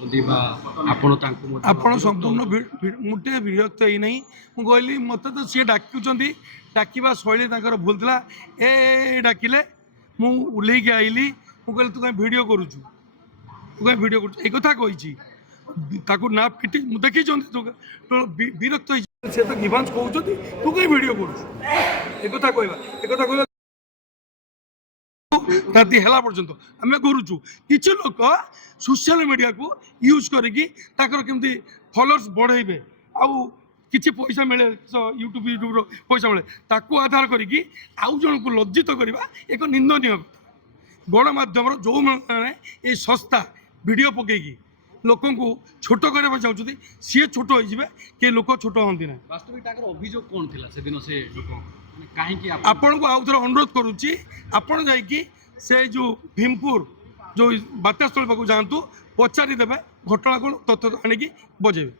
ଆପଣ ସମ୍ପୂର୍ଣ୍ଣ ମୁଟେ ବିରକ୍ତ ହେଇନାହିଁ। ମୁଁ କହିଲି ମୋତେ ତ ସିଏ ଡାକୁଛନ୍ତି, ଡାକିବା ଶୈଳୀ ତାଙ୍କର ଭୁଲ ଥିଲା। ଡାକିଲେ ମୁଁ ଓହ୍ଲେଇକି ଆଇଲି। ମୁଁ କହିଲି ତୁ କାହିଁ ଭିଡ଼ିଓ କରୁଛୁ, ତୁ କାହିଁ ଭିଡ଼ିଓ କରୁଛୁ, ଏଇ କଥା କହିଛି। ତାକୁ ନା ପିଟି ମୁଁ ଦେଖିଛନ୍ତି ବିରକ୍ତ ହେଇଛି। ସେ ତ ଗିଭାନ୍ସ କହୁଛନ୍ତି ତୁ କାହିଁ ଭିଡ଼ିଓ କରୁଛୁ, ଏକଥା କହିବା ରାତି ହେଲା ପର୍ଯ୍ୟନ୍ତ ଆମେ କରୁଛୁ। କିଛି ଲୋକ ସୋସିଆଲ ମିଡ଼ିଆକୁ ୟୁଜ୍ କରିକି ତାଙ୍କର କେମିତି ଫଲୋଅର୍ସ ବଢ଼େଇବେ ଆଉ କିଛି ପଇସା ମିଳେ, ୟୁଟ୍ୟୁବର ପଇସା ମିଳେ, ତାକୁ ଆଧାର କରିକି ଆଉ ଜଣକୁ ଲଜ୍ଜିତ କରିବା ଏକ ନିନ୍ଦନୀୟ କଥା। ଗଣମାଧ୍ୟମର ଯେଉଁମାନେ ଏଇ ସଂସ୍ଥା ଭିଡ଼ିଓ ପକେଇକି ଲୋକଙ୍କୁ ଛୋଟ କରିବା ପାଇଁ ଚାହୁଁଛନ୍ତି ସିଏ ଛୋଟ ହେଇଯିବେ, କେହି ଲୋକ ଛୋଟ ହୁଅନ୍ତି ନାହିଁ। ବାସ୍ତବିକ ତାଙ୍କର ଅଭିଯୋଗ କ'ଣ ଥିଲା ସେଦିନ, ସେ ଲୋକ କାହିଁକି? ଆପଣଙ୍କୁ ଆଉ ଥରେ ଅନୁରୋଧ କରୁଛି, ଆପଣ ଯାଇକି ସେ ଯେଉଁ ଭୀମପୁର ଯେଉଁ ବାତ୍ୟାସ୍ଥଳୀ ପାଖକୁ ଯାଆନ୍ତୁ, ପଚାରିଦେବେ ଘଟଣା କ'ଣ, ତଥ୍ୟ ଆଣିକି ବଜେଇବେ।